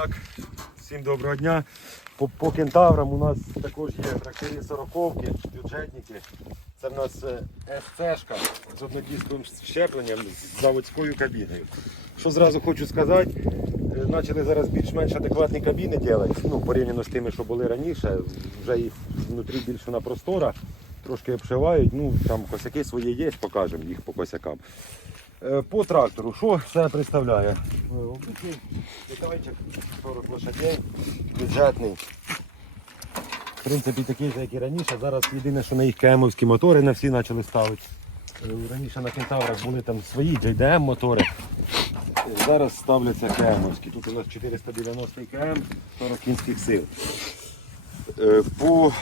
так, всім доброго дня. По, по кентаврам у нас також є тракторі 40 бюджетники. Це в нас СЦ-шка з однодісковим щепленням з заводською кабіною. Що зразу хочу сказати, е, почали зараз більш-менш адекватні кабіни робити, ну, порівняно з тими, що були раніше. Вже їх внутрі більше на простора, трошки обшивають. Ну, там косяки свої є, покажемо їх по косякам. Е, По трактору, що це представляє? Е, Обичний вітайчик 40 лошадей, бюджетний. В принципі, такий же, як і раніше. Зараз єдине, що на їх КМовські мотори не всі почали ставити. Е, Раніше на кентаврах були там свої JDM мотори. Зараз ставляться КМовські. Тут у нас 490 КМ, 40 кінських сил. По,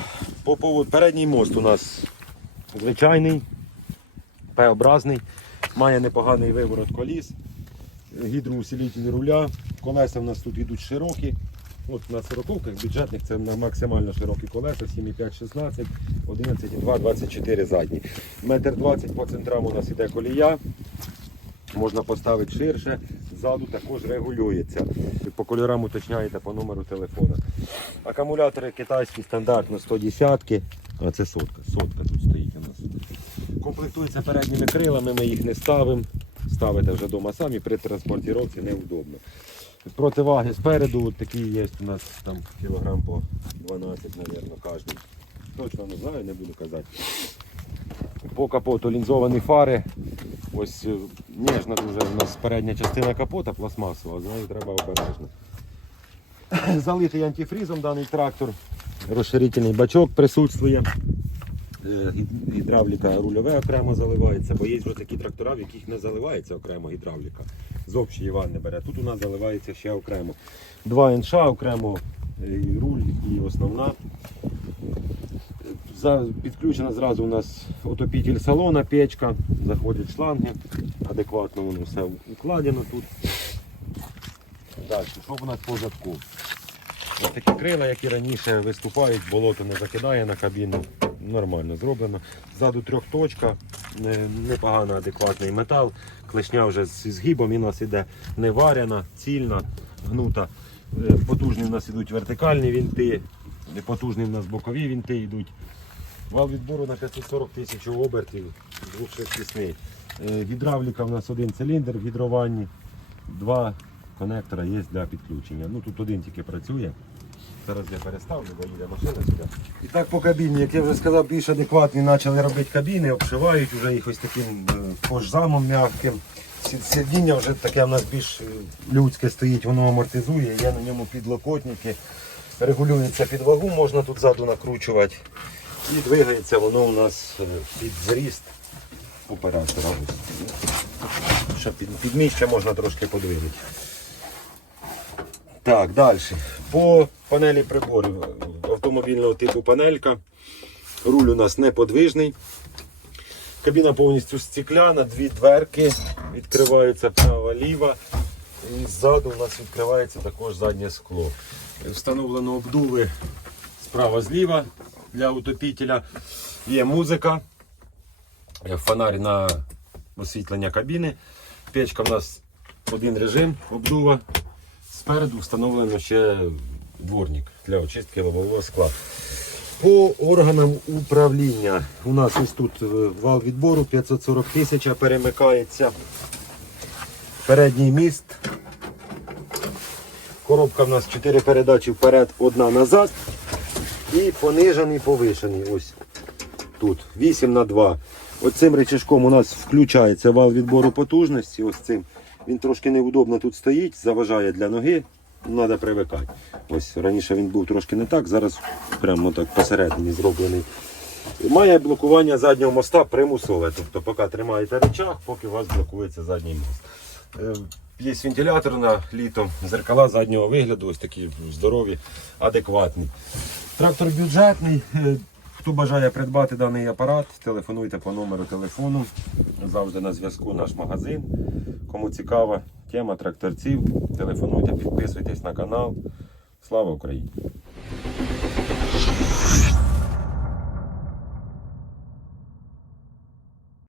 по поводу передній мост у нас звичайний, П-образний, має непоганий виворот коліс, гідроусилитель руля, колеса в нас тут йдуть широкі. От на 40 бюджетних це максимально широкі колеса, 7,5-16, 11,2, 24 задні. Метр 20 по центрам у нас іде колія. Можна поставити ширше, ззаду також регулюється. По кольорам уточняєте по номеру телефона. Акумулятори китайські стандартно 110 а це сотка. Сотка тут стоїть у нас. Комплектується передніми крилами, ми їх не ставимо. Ставите вже вдома самі, при транспортировці неудобно. Противаги спереду такі є у нас там кілограм по 12, мабуть, кожен. Точно не знаю, не буду казати. По капоту лінзовані фари. Ось е, ніжна дуже у нас передня частина капота пластмасова, з нею треба обережно. Залитий антифрізом даний трактор, розширительний бачок присутствує. Е, гід- Гідравліка рульове окремо заливається, бо є вже такі трактора, в яких не заливається окремо гідравліка. З общої ванни бере. Тут у нас заливається ще окремо. Два НШ окремо, е, руль і основна. За, підключена зразу у нас отопитель салона, печка, заходять шланги, адекватно воно все укладено тут. Далі, що в нас по задку? Ось такі крила, як і раніше, виступають, болото не закидає на кабіну. Нормально зроблено. Ззаду трьохточка, не- непогано адекватний метал. Клешня вже зі згибом, і у нас іде не варяна, цільна, гнута. Е, Потужні у нас йдуть вертикальні вінти, потужні у нас бокові вінти йдуть. Вал відбору на 540 тисяч обертів, двохшестисний. Е, Гідравліка у нас один циліндр в гідрованні, два конектора є для підключення. Ну тут один тільки працює. Зараз я переставлю, бо їде машина сюди. І так по кабіні, як я вже сказав, більш адекватні почали робити кабіни, обшивають вже їх ось таким е, кожзамом м'яким. Сидіння вже таке в нас більш е, людське стоїть, воно амортизує, є на ньому підлокотники, регулюється під вагу, можна тут ззаду накручувати. І двигається воно у нас е, під зріст оператора. Ще під, під можна трошки подвинути. Так, далі. По панелі приборів автомобільного типу панелька. Руль у нас неподвижний. Кабіна повністю стекляна, дві дверки відкриваються права ліва. І ззаду у нас відкривається також заднє скло. Встановлено обдуви справа зліва для утопітеля. Є музика, е, фонарь на освітлення кабіни. Печка в нас один режим обдува. Спереду встановлено ще дворник для очистки лобового скла. По органам управління у нас ось тут е, вал відбору 540 тисяч перемикається. Передній міст. Коробка в нас 4 передачі вперед, одна назад. І понижений, повишений. Ось тут 8 на 2. Оцим речашком у нас включається вал відбору потужності. Ось цим. Він трошки неудобно тут стоїть, заважає для ноги. Треба привикати. Ось раніше він був трошки не так, зараз прямо так посередині зроблений. Має блокування заднього моста примусове. Тобто, поки тримаєте речах, поки у вас блокується задній мост. Е, Є вентилятор на літом, зеркала заднього вигляду, ось такі здорові, адекватні. Трактор бюджетний. Хто бажає придбати даний апарат, телефонуйте по номеру телефону. Завжди на зв'язку наш магазин. Кому цікава тема тракторців, телефонуйте, підписуйтесь на канал. Слава Україні!